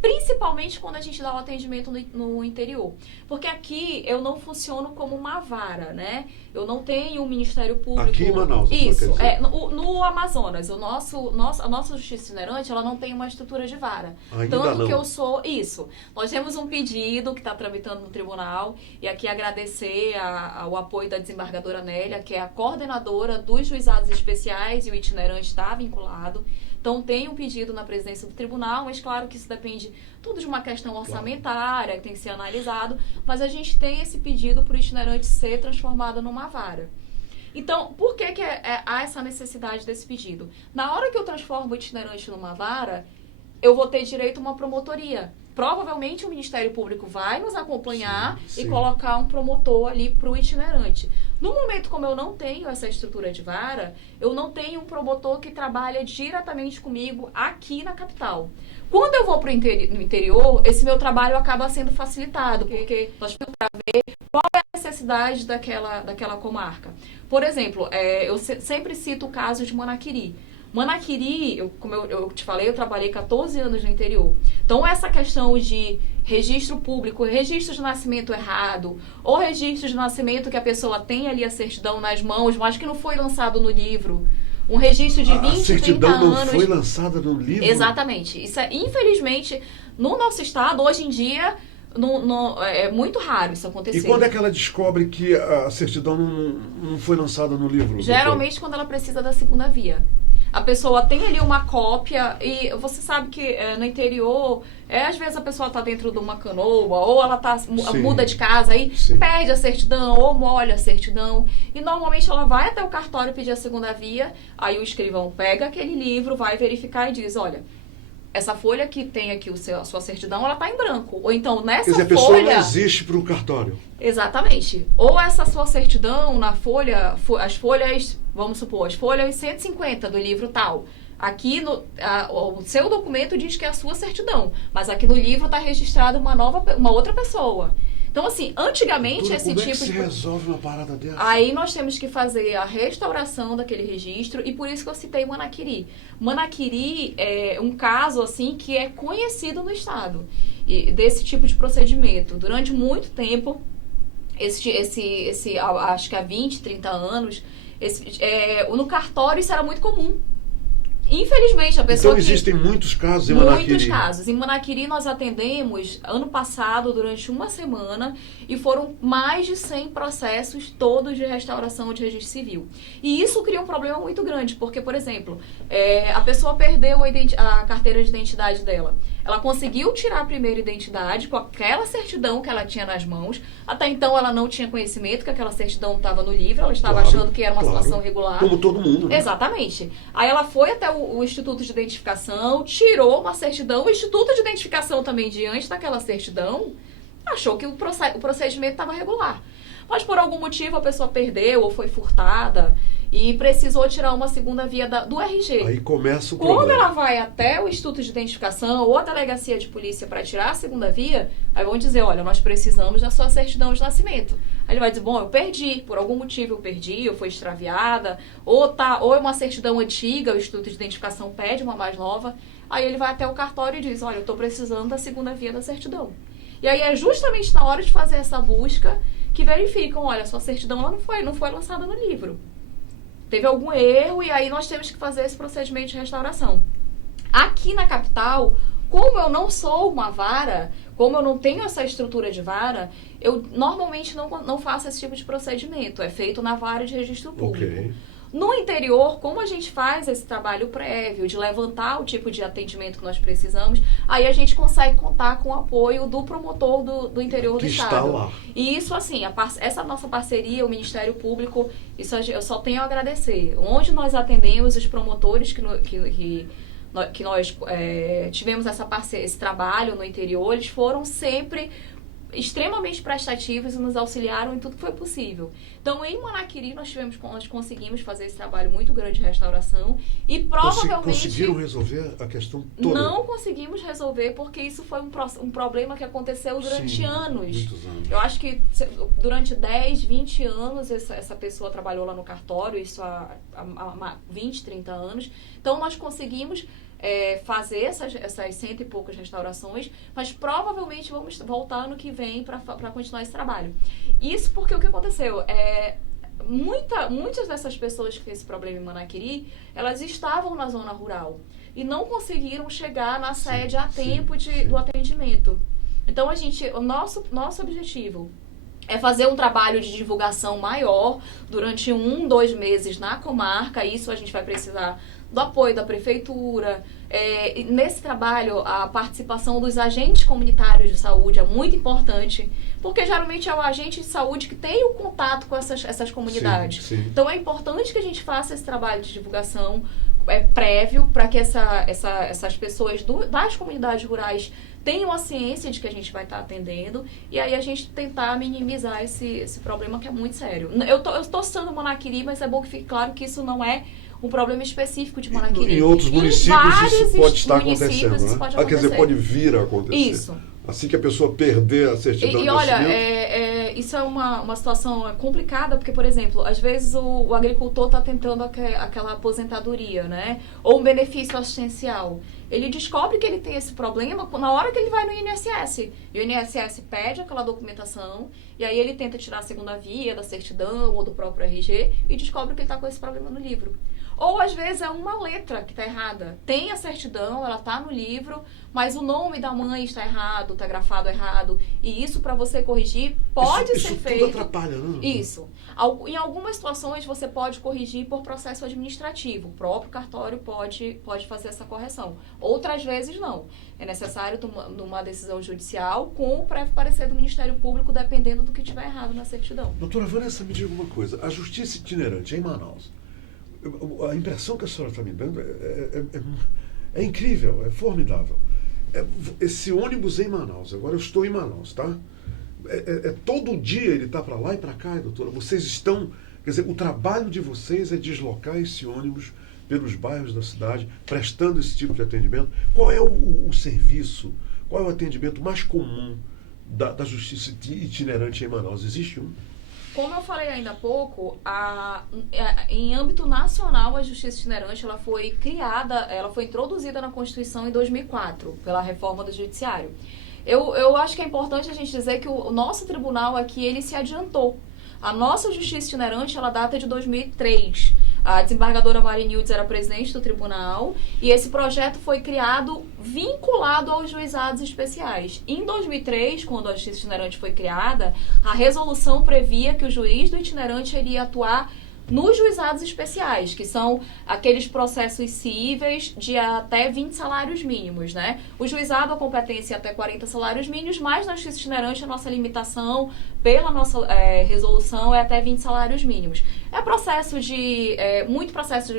Principalmente quando a gente dá o atendimento no interior. Porque aqui eu não funciono como uma vara, né? Eu não tenho um Ministério Público... Aqui em Manaus. Isso. No Amazonas, a nossa Justiça Itinerante, ela não tem uma estrutura de vara. Ainda Tanto não. que eu sou... Isso. Nós temos um pedido que está tramitando no tribunal, e aqui agradecer o apoio da desembargadora Nélia, que é a coordenadora dos juizados especiais, e o itinerante está vinculado. Então, tem um pedido na presidência do tribunal, mas claro que isso depende tudo de uma questão orçamentária, que tem que ser analisado, mas a gente tem esse pedido para o itinerante ser transformado numa vara. Então, por que há essa necessidade desse pedido? Na hora que eu transformo o itinerante numa vara, eu vou ter direito a uma promotoria. Provavelmente o Ministério Público vai nos acompanhar e colocar um promotor ali para o itinerante. No momento, como eu não tenho essa estrutura de vara, eu não tenho um promotor que trabalha diretamente comigo aqui na capital. Quando eu vou para o interior, esse meu trabalho acaba sendo facilitado, porque nós temos para ver qual é a necessidade daquela comarca. Por exemplo, eu sempre cito o caso de Manaquiri. Manaquiri, como eu te falei, eu trabalhei 14 anos no interior. Então, essa questão de registro público, registro de nascimento errado, ou registro de nascimento que a pessoa tem ali a certidão nas mãos, mas que não foi lançado no livro. Um registro de 20, 30 anos. A certidão não foi lançada no livro? Exatamente. Isso infelizmente, no nosso estado, hoje em dia, é muito raro isso acontecer. E quando é que ela descobre que a certidão não foi lançada no livro? Geralmente, quando ela precisa da segunda via. A pessoa tem ali uma cópia e você sabe que no interior, às vezes a pessoa está dentro de uma canoa ou ela muda de casa, aí perde a certidão ou molha a certidão. E normalmente ela vai até o cartório pedir a segunda via, aí o escrivão pega aquele livro, vai verificar e diz, olha, essa folha que tem aqui a sua certidão, ela está em branco. Ou então, nessa folha... Quer dizer, a pessoa não existe para o cartório. Exatamente. Ou essa sua certidão na folha, as folhas, vamos supor, as folhas 150 do livro tal. Aqui, o seu documento diz que é a sua certidão, mas aqui no livro está registrada uma outra pessoa. Então, assim, antigamente esse tipo de... Como é que se resolve uma parada dessa? Aí nós temos que fazer a restauração daquele registro e por isso que eu citei Manaquiri. Manaquiri é um caso, assim, que é conhecido no estado desse tipo de procedimento. Durante muito tempo, acho que há 20, 30 anos, no cartório isso era muito comum. Infelizmente, a pessoa. Então existem muitos casos em Manaquiri. Muitos casos. Em Manaquiri nós atendemos ano passado durante uma semana e foram mais de 100 processos todos de restauração de registro civil. E isso cria um problema muito grande, porque, por exemplo, a pessoa perdeu a carteira de identidade dela. Ela conseguiu tirar a primeira identidade com aquela certidão que ela tinha nas mãos. Até então ela não tinha conhecimento que aquela certidão estava no livro, ela estava achando que era uma situação regular. Como todo mundo, né? Exatamente. Aí ela foi até o Instituto de Identificação, tirou uma certidão, o Instituto de Identificação também, diante daquela certidão, achou que o procedimento estava regular. Mas por algum motivo a pessoa perdeu ou foi furtada e precisou tirar uma segunda via do RG. Aí começa o problema. Quando ela vai até o Instituto de Identificação ou a delegacia de polícia para tirar a segunda via, aí vão dizer, olha, nós precisamos da sua certidão de nascimento. Aí ele vai dizer, bom, eu perdi, por algum motivo eu perdi, ou foi extraviada, ou é uma certidão antiga, o Instituto de Identificação pede uma mais nova. Aí ele vai até o cartório e diz, olha, eu estou precisando da segunda via da certidão. E aí é justamente na hora de fazer essa busca que verificam, olha, sua certidão ela não foi lançada no livro. Teve algum erro e aí nós temos que fazer esse procedimento de restauração. Aqui na capital, como eu não sou uma vara, como eu não tenho essa estrutura de vara, eu normalmente não faço esse tipo de procedimento. É feito na vara de registro público. Okay. No interior, como a gente faz esse trabalho prévio de levantar o tipo de atendimento que nós precisamos, aí a gente consegue contar com o apoio do promotor do interior do estado. Está lá. E isso, assim, essa nossa parceria, o Ministério Público, isso eu só tenho a agradecer. Onde nós atendemos os promotores que nós tivemos esse trabalho no interior, eles foram sempre extremamente prestativos e nos auxiliaram em tudo que foi possível. Então, em Manaquiri, nós conseguimos fazer esse trabalho muito grande de restauração e provavelmente... Conseguiram resolver a questão toda? Não conseguimos resolver porque isso foi um problema que aconteceu durante anos. Muitos anos. Eu acho que durante 10, 20 anos essa pessoa trabalhou lá no cartório, isso há 20, 30 anos. Então, nós conseguimos fazer essas 100 e poucas restaurações, mas provavelmente vamos voltar ano que vem para continuar esse trabalho. Isso porque o que aconteceu? Muitas dessas pessoas que têm esse problema em Manaquiri, elas estavam na zona rural e não conseguiram chegar na sede a tempo do atendimento. Então, o nosso objetivo é fazer um trabalho de divulgação maior durante 1, 2 meses na comarca. Isso a gente vai precisar do apoio da prefeitura. Nesse trabalho, a participação dos agentes comunitários de saúde é muito importante, porque geralmente é o agente de saúde que tem o contato com essas comunidades. Sim. Então é importante que a gente faça esse trabalho de divulgação prévio para que essas pessoas das comunidades rurais tenham a ciência de que a gente vai estar atendendo, e aí a gente tentar minimizar esse problema que é muito sério. Eu estou citando Manaquiri, mas é bom que fique claro que isso não é um problema específico de Manaquiri. Em outros municípios isso pode estar acontecendo, né? Pode acontecer. Quer dizer, pode vir a acontecer. Isso. Assim que a pessoa perder a certidão de nascimento. Olha, isso é uma situação complicada, porque, por exemplo, às vezes o agricultor está tentando aquela aposentadoria, né? Ou um benefício assistencial. Ele descobre que ele tem esse problema na hora que ele vai no INSS. E o INSS pede aquela documentação, e aí ele tenta tirar a segunda via da certidão ou do próprio RG e descobre que ele está com esse problema no livro. Ou, às vezes, é uma letra que está errada. Tem a certidão, ela está no livro, mas o nome da mãe está errado, está grafado errado. E isso, para você corrigir, pode ser feito. Isso tudo atrapalha, né? Isso. Em algumas situações, você pode corrigir por processo administrativo. O próprio cartório pode fazer essa correção. Outras vezes, não. É necessário uma decisão judicial com o prévio parecer do Ministério Público, dependendo do que tiver errado na certidão. Doutora Vanessa, me diga uma coisa. A justiça itinerante em Manaus, a impressão que a senhora está me dando é incrível, é formidável. Esse ônibus em Manaus, agora eu estou em Manaus, tá? Todo dia ele está para lá e para cá, doutora. Vocês estão, quer dizer, o trabalho de vocês é deslocar esse ônibus pelos bairros da cidade, prestando esse tipo de atendimento. Qual é o serviço, qual é o atendimento mais comum da justiça itinerante em Manaus? Existe um? Como eu falei ainda há pouco, em âmbito nacional, a justiça itinerante ela foi criada, ela foi introduzida na Constituição em 2004, pela reforma do Judiciário. Eu acho que é importante a gente dizer que o nosso tribunal aqui, ele se adiantou. A nossa justiça itinerante, ela data de 2003. A desembargadora Marinildes era presidente do tribunal e esse projeto foi criado vinculado aos juizados especiais. Em 2003, quando a justiça itinerante foi criada, a resolução previa que o juiz do itinerante iria atuar nos juizados especiais, que são aqueles processos cíveis de até 20 salários mínimos, né? O juizado, a competência é até 40 salários mínimos, mas na justiça itinerante a nossa limitação, pela nossa resolução, é até 20 salários mínimos. É processo muito processo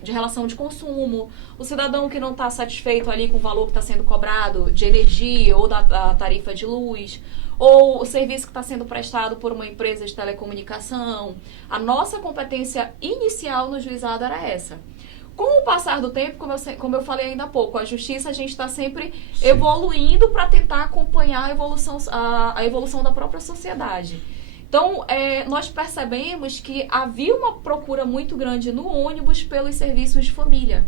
de relação de consumo, o cidadão que não está satisfeito ali com o valor que está sendo cobrado de energia ou da tarifa de luz, ou o serviço que está sendo prestado por uma empresa de telecomunicação. A nossa competência inicial no juizado era essa. Com o passar do tempo, como eu falei ainda há pouco, a justiça, a gente está sempre evoluindo para tentar acompanhar a evolução da própria sociedade. Então, nós percebemos que havia uma procura muito grande no ônibus pelos serviços de família,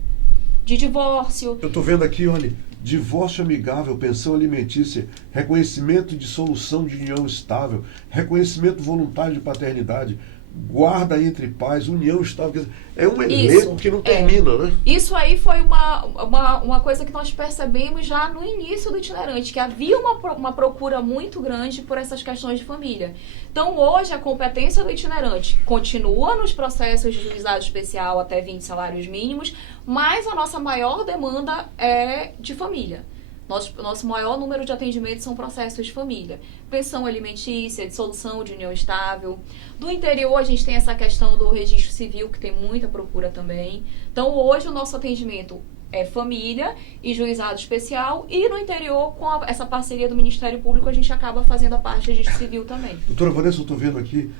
de divórcio. Eu estou vendo aqui, olha, divórcio amigável, pensão alimentícia, reconhecimento de solução de união estável, reconhecimento voluntário de paternidade, guarda entre pais, união estável. É um elenco que não termina, né? Isso aí foi uma coisa que nós percebemos já no início do itinerante, que havia uma procura muito grande por essas questões de família. Então, hoje, a competência do itinerante continua nos processos de juizado especial até 20 salários mínimos, mas a nossa maior demanda é de família. Nosso maior número de atendimentos são processos de família. Pensão alimentícia, dissolução de união estável. Do interior, a gente tem essa questão do registro civil, que tem muita procura também. Então, hoje, o nosso atendimento é família e juizado especial. E no interior, com essa parceria do Ministério Público, a gente acaba fazendo a parte de registro civil também. Doutora Vanessa, eu estou vendo aqui,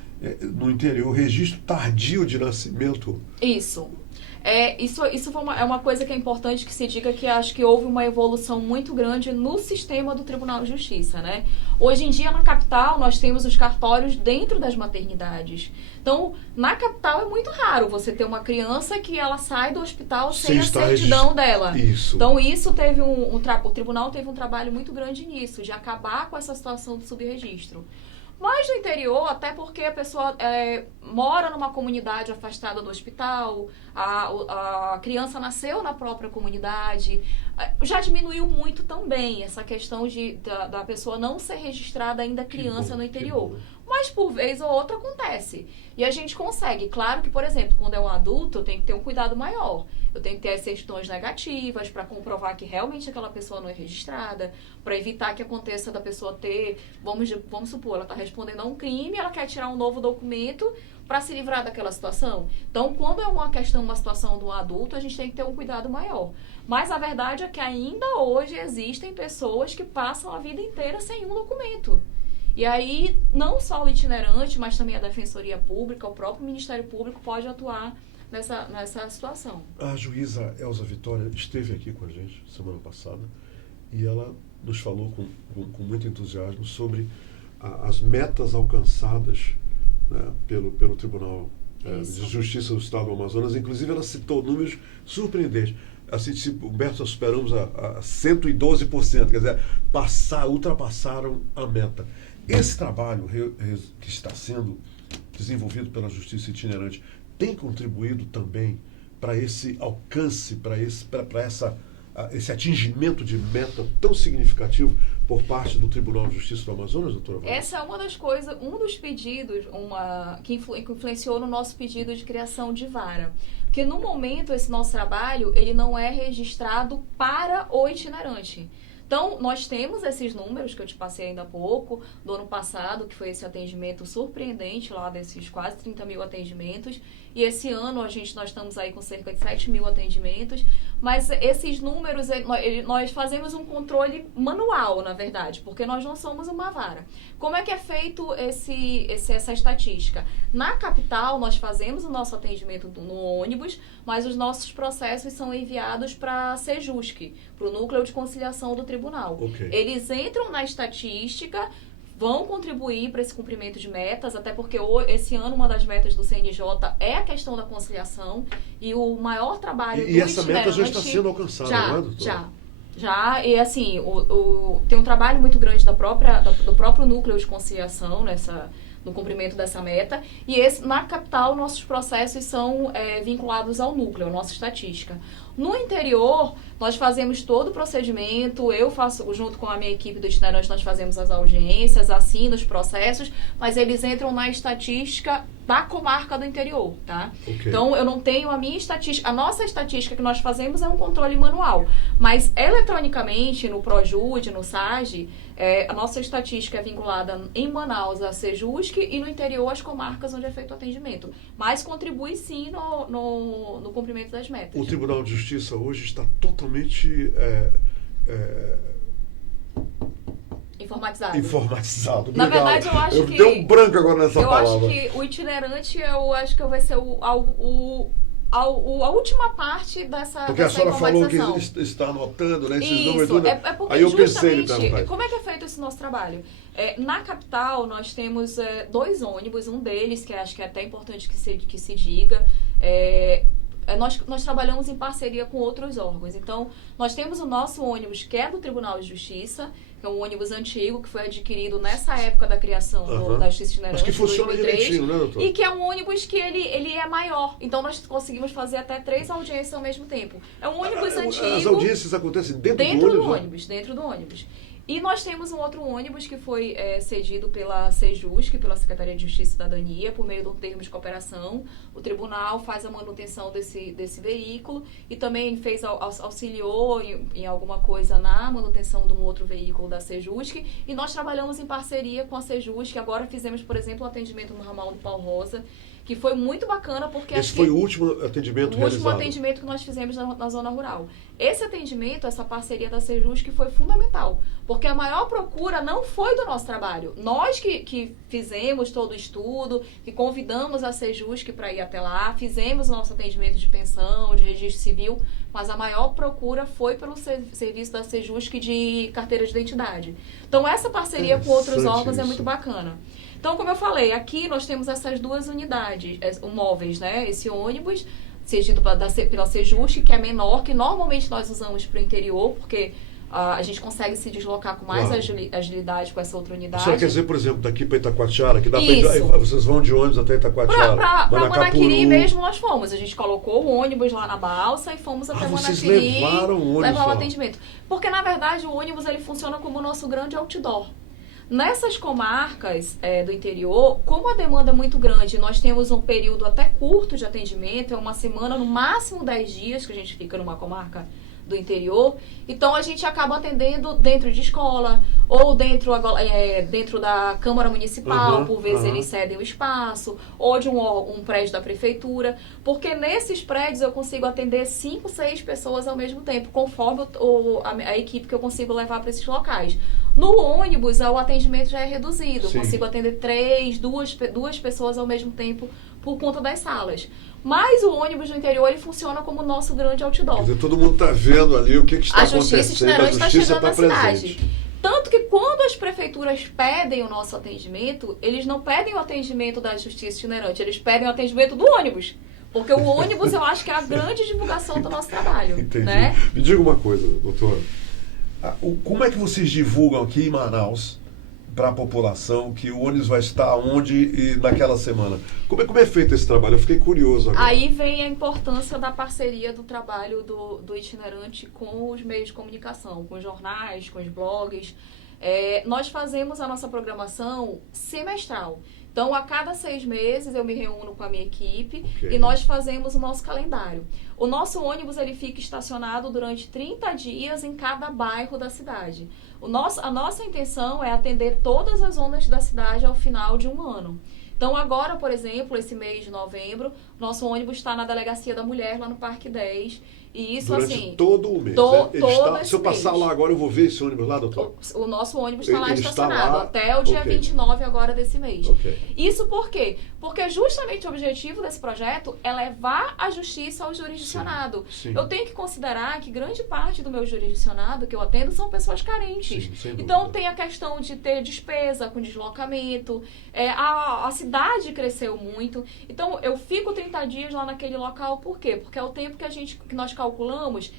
no interior, registro tardio de nascimento. Isso. Isso é uma coisa que é importante que se diga, que acho que houve uma evolução muito grande no sistema do Tribunal de Justiça, né? Hoje em dia, na capital, nós temos os cartórios dentro das maternidades. Então, na capital é muito raro você ter uma criança que ela sai do hospital sem a certidão dela. Isso. Então, isso teve o tribunal teve um trabalho muito grande nisso, de acabar com essa situação do subregistro. Mas no interior, até porque a pessoa mora numa comunidade afastada do hospital, a criança nasceu na própria comunidade, já diminuiu muito também essa questão da pessoa não ser registrada ainda criança no interior. mas por vez ou outra acontece. E a gente consegue. Claro que, por exemplo, quando é um adulto, eu tenho que ter um cuidado maior. Eu tenho que ter as certidões negativas para comprovar que realmente aquela pessoa não é registrada, para evitar que aconteça da pessoa ter, vamos supor, ela está respondendo a um crime, ela quer tirar um novo documento para se livrar daquela situação. Então, quando é uma situação de um adulto, a gente tem que ter um cuidado maior. Mas a verdade é que ainda hoje existem pessoas que passam a vida inteira sem um documento. E aí, não só o itinerante, mas também a Defensoria Pública, o próprio Ministério Público pode atuar nessa situação. A juíza Elza Vitória esteve aqui com a gente semana passada e ela nos falou com muito entusiasmo sobre as metas alcançadas, né, pelo Tribunal de Justiça do Estado do Amazonas. Inclusive, ela citou números surpreendentes. Assim, Humberto, nós superamos a 112%, quer dizer, ultrapassaram a meta. Esse trabalho que está sendo desenvolvido pela Justiça Itinerante tem contribuído também para esse alcance, para esse atingimento de meta tão significativo por parte do Tribunal de Justiça do Amazonas, doutora Vanessa? Essa é uma das coisas, um dos pedidos que influenciou no nosso pedido de criação de vara. Porque no momento esse nosso trabalho, ele não é registrado para o itinerante. Então, nós temos esses números que eu te passei ainda há pouco, do ano passado, que foi esse atendimento surpreendente lá, desses quase 30 mil atendimentos. E esse ano nós estamos aí com cerca de 7 mil atendimentos. Mas esses números, nós fazemos um controle manual, na verdade, porque nós não somos uma vara. Como é que é feito essa estatística? Na capital, nós fazemos o nosso atendimento no ônibus, mas os nossos processos são enviados para a Sejusc, para o Núcleo de Conciliação do Tribunal. Okay. Eles entram na estatística, vão contribuir para esse cumprimento de metas, até porque esse ano uma das metas do CNJ é a questão da conciliação, e o maior trabalho e essa meta já está sendo alcançada, não é, doutora? Já, e assim, tem um trabalho muito grande do próprio Núcleo de Conciliação no cumprimento dessa meta, e na capital nossos processos são vinculados ao núcleo, à nossa estatística. No interior, nós fazemos todo o procedimento, eu faço, junto com a minha equipe do itinerante, nós fazemos as audiências, assino os processos, mas eles entram na estatística da comarca do interior, tá? Okay. Então, eu não tenho a minha estatística, a nossa estatística que nós fazemos é um controle manual, mas eletronicamente, no Projude, no SAGE, a nossa estatística é vinculada em Manaus à Sejusc e no interior às comarcas onde é feito o atendimento, mas contribui sim no cumprimento das metas. O Tribunal de Justiça hoje está totalmente informatizado. Na verdade, eu acho que... Deu um branco agora nessa palavra. Eu acho que o itinerante, vai ser a última parte dessa porque a senhora falou que está anotando, né, esses números. Tudo. Porque aí eu pensei em justamente, como é que é feito esse nosso trabalho? Na capital, nós temos 2 ônibus, um deles, que acho que é até importante que se diga, nós trabalhamos em parceria com outros órgãos. Então, nós temos o nosso ônibus, que é do Tribunal de Justiça, que é um ônibus antigo, que foi adquirido nessa época da criação da Justiça Itinerante. Mas que funciona direitinho, né, doutor? E que é um ônibus que ele é maior. Então, nós conseguimos fazer até 3 audiências ao mesmo tempo. É um ônibus antigo. As audiências acontecem dentro do ônibus? Dentro do ônibus. E nós temos um outro ônibus que foi cedido pela Sejusc, pela Secretaria de Justiça e Cidadania, por meio de um termo de cooperação. O tribunal faz a manutenção desse veículo e também auxiliou em alguma coisa na manutenção de um outro veículo da Sejusc. E nós trabalhamos em parceria com a Sejusc. Agora fizemos, por exemplo, o atendimento no ramal do Pau Rosa, que foi muito bacana porque... Esse foi o último atendimento realizado? O último atendimento que nós fizemos na zona rural. Esse atendimento, essa parceria da Sejusc foi fundamental, porque a maior procura não foi do nosso trabalho. Nós que fizemos todo o estudo, que convidamos a Sejusc para ir até lá, fizemos o nosso atendimento de pensão, de registro civil, mas a maior procura foi pelo serviço da Sejusc de carteira de identidade. Então, essa parceria com outros órgãos é muito bacana. Então, como eu falei, aqui nós temos essas 2 unidades, móveis, né? Esse ônibus, cedido pela Sejusc, que é menor, que normalmente nós usamos para o interior, porque a gente consegue se deslocar com mais agilidade com essa outra unidade. A senhora quer dizer, por exemplo, daqui para Itacoatiara, que dá para vocês vão de ônibus até Itacoatiara? Para Manaquiri mesmo nós fomos. A gente colocou o ônibus lá na balsa e fomos até Manaquiri. Vocês levaram o ônibus levar o atendimento. Porque, na verdade, o ônibus ele funciona como o nosso grande outdoor. Nessas comarcas do interior, como a demanda é muito grande, nós temos um período até curto de atendimento, é uma semana, no máximo 10 dias que a gente fica numa comarca do interior, então a gente acaba atendendo dentro de escola ou dentro da Câmara Municipal, por vezes eles cedem o espaço, ou de um prédio da prefeitura, porque nesses prédios eu consigo atender 5, 6 pessoas ao mesmo tempo, conforme a equipe que eu consigo levar para esses locais. No ônibus, o atendimento já é reduzido, eu consigo atender 3, 2 pessoas ao mesmo tempo por conta das salas. Mas o ônibus do interior, ele funciona como o nosso grande outdoor. Quer dizer, todo mundo está vendo ali o que está acontecendo. A justiça itinerante está chegando na presente. cidade. Tanto que quando as prefeituras pedem o nosso atendimento, eles não pedem o atendimento da justiça itinerante, eles pedem o atendimento do ônibus. Porque o ônibus, eu acho que é a grande divulgação do nosso trabalho. Entendi. Né? Me diga uma coisa, doutora. Como é que vocês divulgam aqui em Manaus para a população que o ônibus vai estar onde e naquela semana? Como é feito esse trabalho? Eu fiquei curioso agora. Aí vem a importância da parceria do trabalho do itinerante com os meios de comunicação, com os jornais, com os blogs. Nós fazemos a nossa programação semestral. Então, a cada 6 meses eu me reúno com a minha equipe e nós fazemos o nosso calendário. O nosso ônibus ele fica estacionado durante 30 dias em cada bairro da cidade. A nossa intenção é atender todas as zonas da cidade ao final de um ano. Então, agora, por exemplo, esse mês de novembro, nosso ônibus está na Delegacia da Mulher, lá no Parque 10. E isso, durante assim... todo o mês. Se eu passar lá agora, eu vou ver esse ônibus lá, doutor? O nosso ônibus está lá ele estacionado até o dia 29 agora desse mês. Isso por quê? Porque justamente o objetivo desse projeto é levar a justiça ao jurisdicionado. Sim. Eu tenho que considerar que grande parte do meu jurisdicionado que eu atendo são pessoas carentes. Então tem a questão de ter despesa com deslocamento. A cidade cresceu muito. Então eu fico 30 dias lá naquele local. Por quê? Porque é o tempo que nós calculamos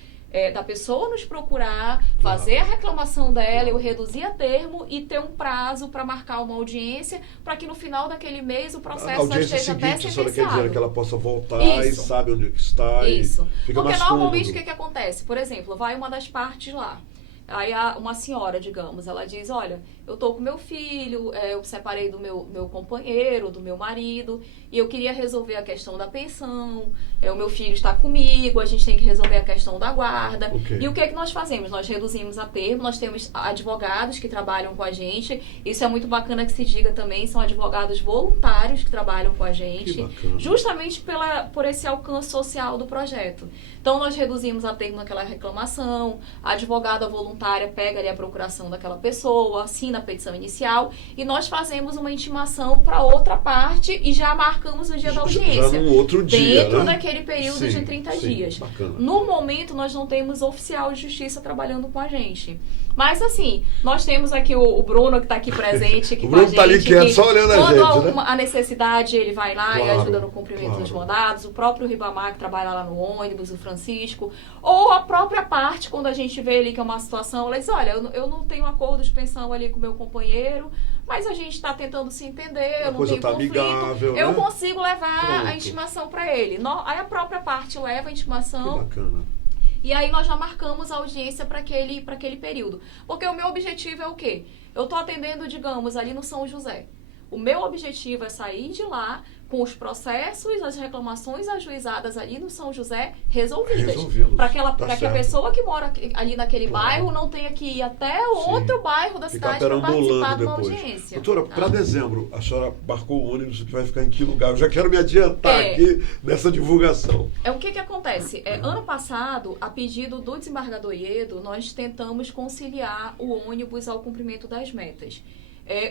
da pessoa nos procurar, fazer a reclamação dela, eu reduzir a termo e ter um prazo para marcar uma audiência, para que no final daquele mês o processo já esteja até sentenciado. A audiência quer dizer que ela possa voltar e sabe onde está. Isso. E fica porque mais normalmente cômodo. o que acontece? Por exemplo, vai uma das partes lá. Aí uma senhora, digamos, ela diz, olha, eu tô com meu filho, eu separei do meu companheiro, do meu marido, e eu queria resolver a questão da pensão, o meu filho está comigo, a gente tem que resolver a questão da guarda. E o que é que nós fazemos? Nós reduzimos a termo, nós temos advogados que trabalham com a gente, isso é muito bacana que se diga também, são advogados voluntários que trabalham com a gente, justamente por esse alcance social do projeto. Então, nós reduzimos a termo naquela reclamação, a advogada voluntária pega ali a procuração daquela pessoa, assina a petição inicial e nós fazemos uma intimação para outra parte e já marcamos o dia da audiência. Já num outro dia, dentro daquele período de 30 dias. Bacana. No momento, nós não temos oficial de justiça trabalhando com a gente. Mas, assim, nós temos aqui o Bruno, que está aqui presente. Que o Bruno está ali quieto, só olhando a gente, quando a necessidade, ele vai lá e ajuda no cumprimento dos mandados. O próprio Ribamar, que trabalha lá no ônibus, o Francisco. Ou a própria parte, quando a gente vê ali que é uma situação, ela diz, olha, eu não tenho acordo de pensão ali com o meu companheiro, mas a gente está tentando se entender, eu não tenho conflito. Amigável, eu consigo levar a intimação para ele. Aí a própria parte leva a intimação. Que bacana. E aí nós já marcamos a audiência para aquele período. Porque o meu objetivo é o quê? Eu estou atendendo, digamos, ali no São José. O meu objetivo é sair de lá com os processos, as reclamações ajuizadas ali no São José resolvidas. Para que a pessoa que mora ali naquele bairro não tenha que ir até o outro bairro da cidade para participar de uma audiência. Doutora, para dezembro, a senhora marcou o ônibus que vai ficar em que lugar? Eu já quero me adiantar aqui nessa divulgação. O que acontece? Ano passado, a pedido do desembargador Iedo, nós tentamos conciliar o ônibus ao cumprimento das metas.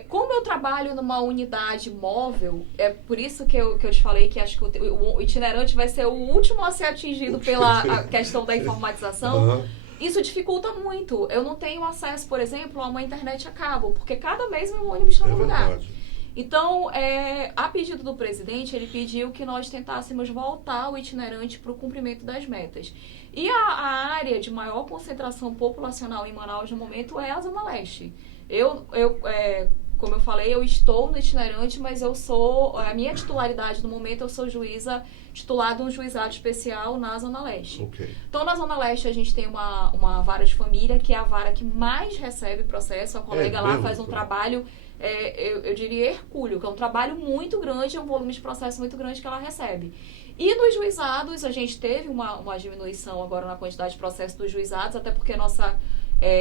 Como eu trabalho numa unidade móvel, é por isso que eu te falei que acho que o itinerante vai ser o último a ser atingido pela questão da informatização. Isso dificulta muito. Eu não tenho acesso, por exemplo, a uma internet a cabo, porque cada mês meu ônibus está no lugar. Então, a pedido do presidente, ele pediu que nós tentássemos voltar o itinerante para o cumprimento das metas. E a área de maior concentração populacional em Manaus no momento é a Zona Leste. como eu falei, eu estou no itinerante, mas a minha titularidade no momento, eu sou juíza titulada um juizado especial na Zona Leste. Ok. Então, na Zona Leste, a gente tem uma vara de família, que é a vara que mais recebe processo. A colega lá faz um trabalho, eu diria hercúleo, que é um trabalho muito grande, é um volume de processo muito grande que ela recebe. E nos juizados, a gente teve uma diminuição agora na quantidade de processos dos juizados, até porque a nossa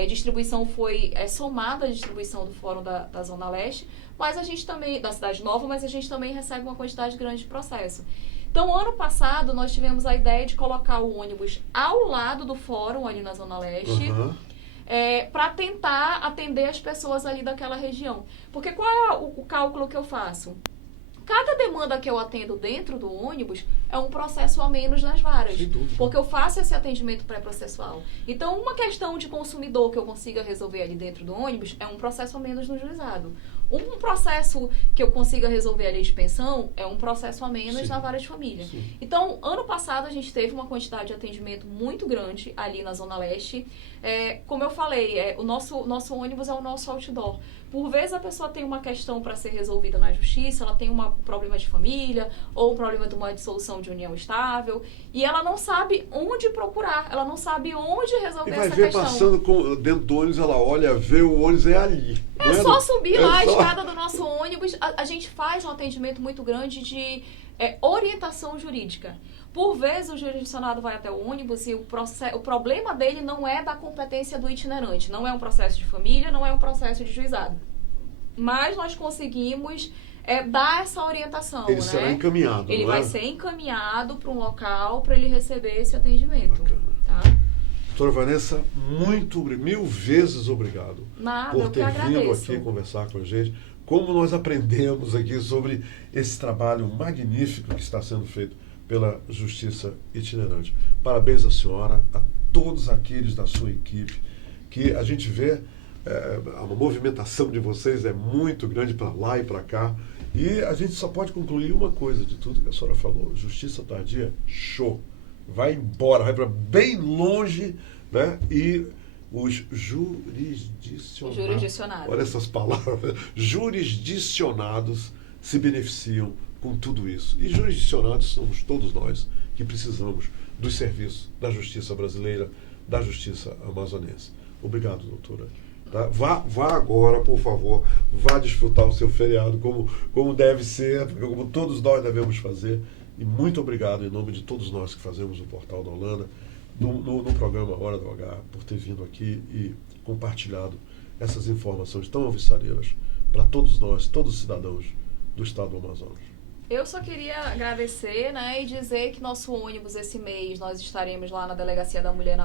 distribuição foi somada à distribuição do Fórum da Zona Leste, mas a gente também, da Cidade Nova, mas a gente também recebe uma quantidade grande de processo. Então, ano passado, nós tivemos a ideia de colocar o ônibus ao lado do Fórum, ali na Zona Leste, para tentar atender as pessoas ali daquela região. Porque qual é o cálculo que eu faço? Cada demanda que eu atendo dentro do ônibus é um processo a menos nas varas. Porque eu faço esse atendimento pré-processual. Então, uma questão de consumidor que eu consiga resolver ali dentro do ônibus é um processo a menos no juizado. Um processo que eu consiga resolver ali de pensão é um processo a menos na vara de família. Sim. Então, ano passado, a gente teve uma quantidade de atendimento muito grande ali na Zona Leste. Como eu falei, o nosso ônibus é o nosso outdoor. Por vezes, a pessoa tem uma questão para ser resolvida na justiça, ela tem um problema de família ou um problema de uma dissolução de união estável e ela não sabe onde procurar, ela não sabe onde resolver essa questão. E vai ver passando dentro do ônibus, ela olha, vê o ônibus, é ali. É só subir lá a escada do nosso ônibus. A gente faz um atendimento muito grande de orientação jurídica. Por vezes, o jurisdicionado vai até o ônibus e o problema dele não é da competência do itinerante. Não é um processo de família, não é um processo de juizado. Mas nós conseguimos dar essa orientação. Ele será encaminhado, Ele vai ser encaminhado para um local para ele receber esse atendimento. Bacana. Tá? Doutora Vanessa, mil vezes obrigado por ter vindo aqui conversar com a gente. Como nós aprendemos aqui sobre esse trabalho magnífico que está sendo feito pela Justiça Itinerante. Parabéns à senhora, a todos aqueles da sua equipe, que a gente vê a movimentação de vocês é muito grande para lá e para cá. E a gente só pode concluir uma coisa de tudo que a senhora falou. Justiça tardia, show. Vai embora, vai para bem longe, né? E os jurisdicionados. Olha essas palavras. Jurisdicionados se beneficiam com tudo isso. E jurisdicionados somos todos nós que precisamos dos serviços da justiça brasileira, da justiça amazonense. Obrigado, doutora. Tá? Vá agora, por favor, vá desfrutar o seu feriado como deve ser, como todos nós devemos fazer. E muito obrigado em nome de todos nós que fazemos o Portal da Holanda, no programa Hora do H, por ter vindo aqui e compartilhado essas informações tão alvissareiras para todos nós, todos os cidadãos do estado do Amazonas. Eu só queria agradecer, né, e dizer que nosso ônibus esse mês, nós estaremos lá na Delegacia da Mulher,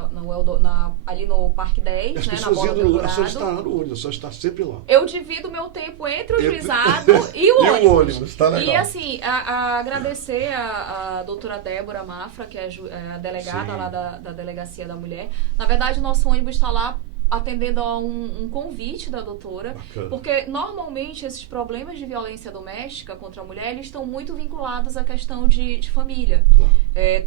ali no Parque 10, né, na Bola do Dourado. A senhora estará no ônibus, a senhora está sempre lá. Eu divido o meu tempo entre o juizado e o ônibus. E o ônibus, tá legal. E assim, agradecer a doutora Débora Mafra, que é a delegada lá da Delegacia da Mulher. Na verdade, o nosso ônibus está lá atendendo a um convite da doutora. Bacana. Porque normalmente esses problemas de violência doméstica contra a mulher, eles estão muito vinculados à questão de família. Claro.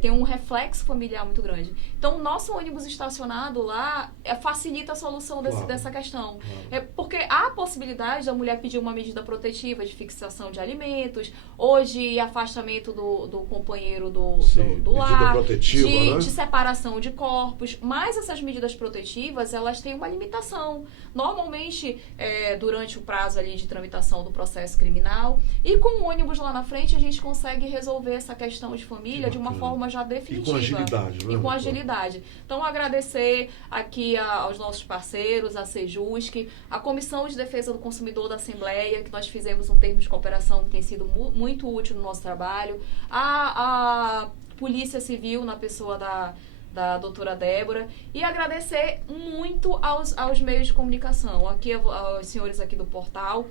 Tem um reflexo familiar muito grande. Então, o nosso ônibus estacionado lá facilita a solução dessa questão. Claro. Porque há a possibilidade da mulher pedir uma medida protetiva de fixação de alimentos, ou de afastamento do companheiro do lar, protetiva, de separação de corpos. Mas essas medidas protetivas, elas têm uma limitação. Normalmente, durante o prazo ali de tramitação do processo criminal, e com o ônibus lá na frente, a gente consegue resolver essa questão de família de uma forma já definitiva. E com agilidade, né? E com agilidade. Então, agradecer aqui aos nossos parceiros, a Sejusc, a Comissão de Defesa do Consumidor da Assembleia, que nós fizemos um termo de cooperação que tem sido muito útil no nosso trabalho, a Polícia Civil, na pessoa da doutora Débora, e agradecer muito aos meios de comunicação, aqui aos senhores aqui do portal.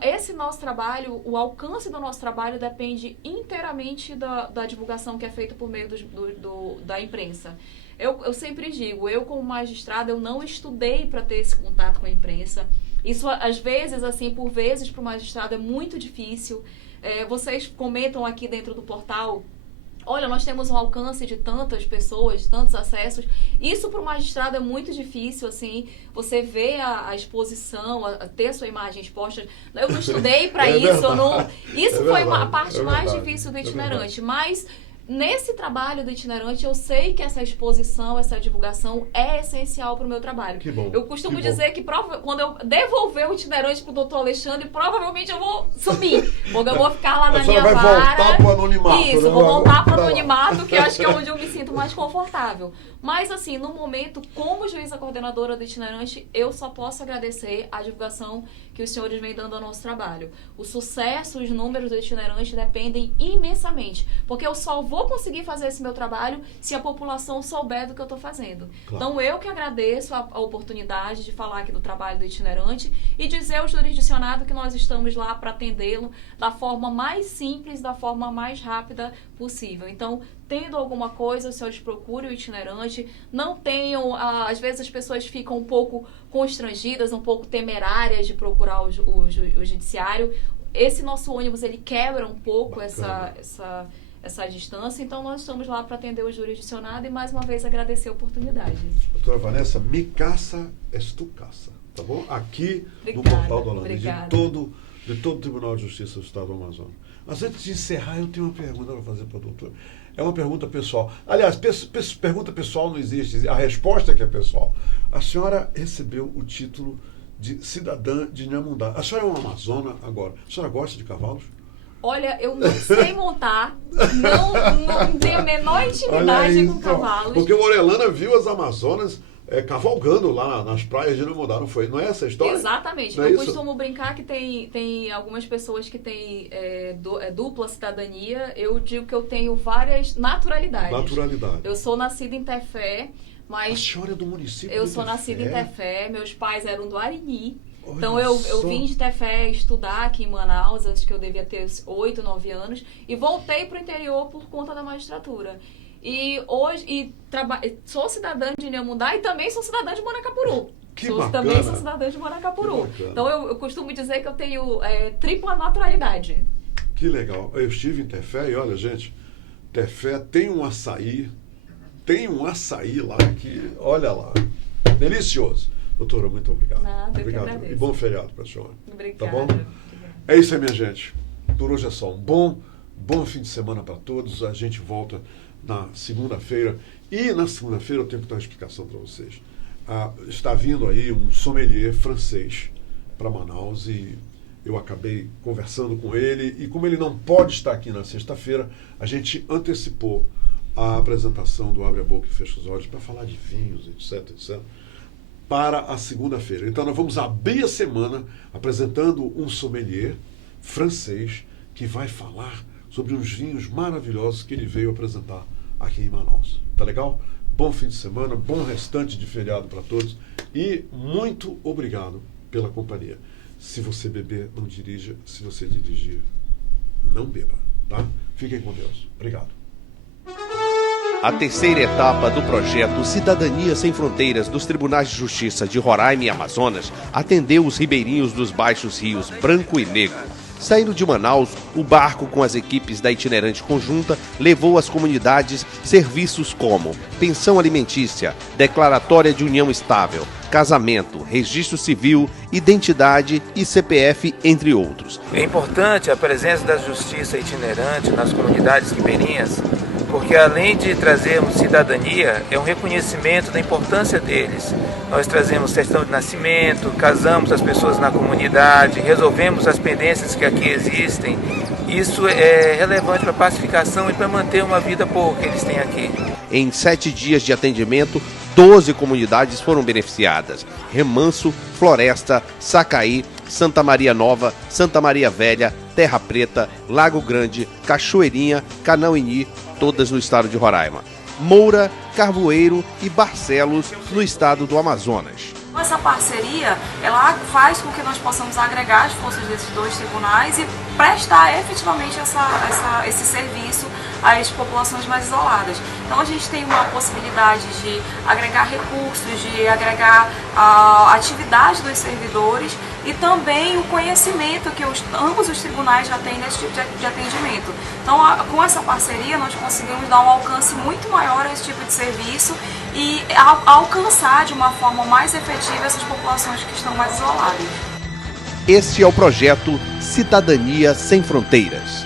Esse nosso trabalho, o alcance do nosso trabalho depende inteiramente da divulgação que é feita por meio da imprensa. Eu sempre digo, eu como magistrada, eu não estudei para ter esse contato com a imprensa. Isso, às vezes, assim, por vezes, para o magistrado é muito difícil. Vocês comentam aqui dentro do portal olha, nós temos um alcance de tantas pessoas, tantos acessos. Isso para o magistrado é muito difícil, assim, você vê a exposição, ter a sua imagem exposta. Eu não estudei para isso, eu não... Isso foi a parte mais difícil do itinerante, mas... Nesse trabalho do itinerante, eu sei que essa exposição, essa divulgação é essencial para o meu trabalho. Que bom, eu costumo dizer que quando eu devolver o itinerante para o doutor Alexandre, provavelmente eu vou sumir. Porque eu vou ficar lá na minha vara. Vai voltar para o anonimato. Isso, né? vou voltar para o anonimato, que eu acho que é onde eu me sinto mais confortável. Mas, assim, no momento, como juíza coordenadora do itinerante, eu só posso agradecer a divulgação que os senhores vêm dando ao nosso trabalho. O sucesso, os números do itinerante dependem imensamente. Porque eu só vou conseguir fazer esse meu trabalho se a população souber do que eu estou fazendo. Claro. Então, eu que agradeço a oportunidade de falar aqui do trabalho do itinerante e dizer ao jurisdicionado que nós estamos lá para atendê-lo da forma mais simples, da forma mais rápida possível. Então, tendo alguma coisa, os senhores procurem o itinerante, não tenham, às vezes as pessoas ficam um pouco constrangidas, um pouco temerárias de procurar o judiciário. Esse nosso ônibus, ele quebra um pouco essa distância, então nós estamos lá para atender o jurisdicionado e mais uma vez agradecer a oportunidade. Doutora Vanessa, me caça, és tu caça, tá bom? Aqui obrigada, no Portal do Holandês, de todo o Tribunal de Justiça do Estado do Amazonas. Mas antes de encerrar, eu tenho uma pergunta para fazer para a doutora. É uma pergunta pessoal. Aliás, pergunta pessoal não existe, a resposta é que é pessoal. A senhora recebeu o título de cidadã de Inhamundá. A senhora é uma amazona agora. A senhora gosta de cavalos? Olha, eu não sei montar, não tenho a menor intimidade com cavalos. Porque o Orelana viu as amazonas cavalgando lá nas praias de Inhamundá, não foi? Não é essa a história? Exatamente. Eu costumo brincar que tem algumas pessoas que têm dupla cidadania. Eu digo que eu tenho várias naturalidades. Eu sou nascida em Tefé, mas... A senhora é do município Eu sou nascida em Tefé, meus pais eram do Arini. Então eu vim de Tefé estudar aqui em Manaus, acho que eu devia ter 8, 9 anos, e voltei para o interior por conta da magistratura. E hoje sou cidadã de Inhamundá e também sou cidadã de Manacapuru. Também sou cidadã de Manacapuru. Então eu costumo dizer que eu tenho tripla naturalidade. Que legal. Eu estive em Tefé e olha, gente, Tefé tem um açaí lá que, olha lá, delicioso. Doutora, muito obrigado. Nada, obrigado. E bom feriado para a senhora. Obrigada. Tá bom? É isso aí, minha gente. Por hoje é só um bom fim de semana para todos. A gente volta na segunda-feira. E na segunda-feira eu tenho que dar uma explicação para vocês. Está vindo aí um sommelier francês para Manaus e eu acabei conversando com ele. E como ele não pode estar aqui na sexta-feira, a gente antecipou a apresentação do Abre a Boca e Fecha os Olhos para falar de vinhos, etc, etc. Para a segunda-feira. Então nós vamos abrir a semana apresentando um sommelier francês que vai falar sobre uns vinhos maravilhosos que ele veio apresentar aqui em Manaus. Tá legal? Bom fim de semana, bom restante de feriado para todos e muito obrigado pela companhia. Se você beber, não dirija. Se você dirigir, não beba, tá? Fiquem com Deus. Obrigado. A terceira etapa do projeto Cidadania Sem Fronteiras dos Tribunais de Justiça de Roraima e Amazonas atendeu os ribeirinhos dos baixos rios Branco e Negro. Saindo de Manaus, o barco com as equipes da itinerante conjunta levou às comunidades serviços como pensão alimentícia, declaratória de união estável, casamento, registro civil, identidade e CPF, entre outros. É importante a presença da justiça itinerante nas comunidades ribeirinhas, porque além de trazermos cidadania, é um reconhecimento da importância deles. Nós trazemos certidão de nascimento, casamos as pessoas na comunidade, resolvemos as pendências que aqui existem. Isso é relevante para a pacificação e para manter uma vida boa que eles têm aqui. Em 7 dias de atendimento, 12 comunidades foram beneficiadas: Remanso, Floresta, Sacaí, Santa Maria Nova, Santa Maria Velha, Terra Preta, Lago Grande, Cachoeirinha, Canauini, todas no estado de Roraima, Moura, Carvoeiro e Barcelos, no estado do Amazonas. Essa parceria, ela faz com que nós possamos agregar as forças desses dois tribunais e prestar efetivamente esse serviço às populações mais isoladas. Então a gente tem uma possibilidade de agregar recursos, de agregar a atividade dos servidores e também o conhecimento que ambos os tribunais já têm nesse tipo de atendimento. Então com essa parceria nós conseguimos dar um alcance muito maior a esse tipo de serviço e alcançar de uma forma mais efetiva essas populações que estão mais isoladas. Este é o projeto Cidadania Sem Fronteiras.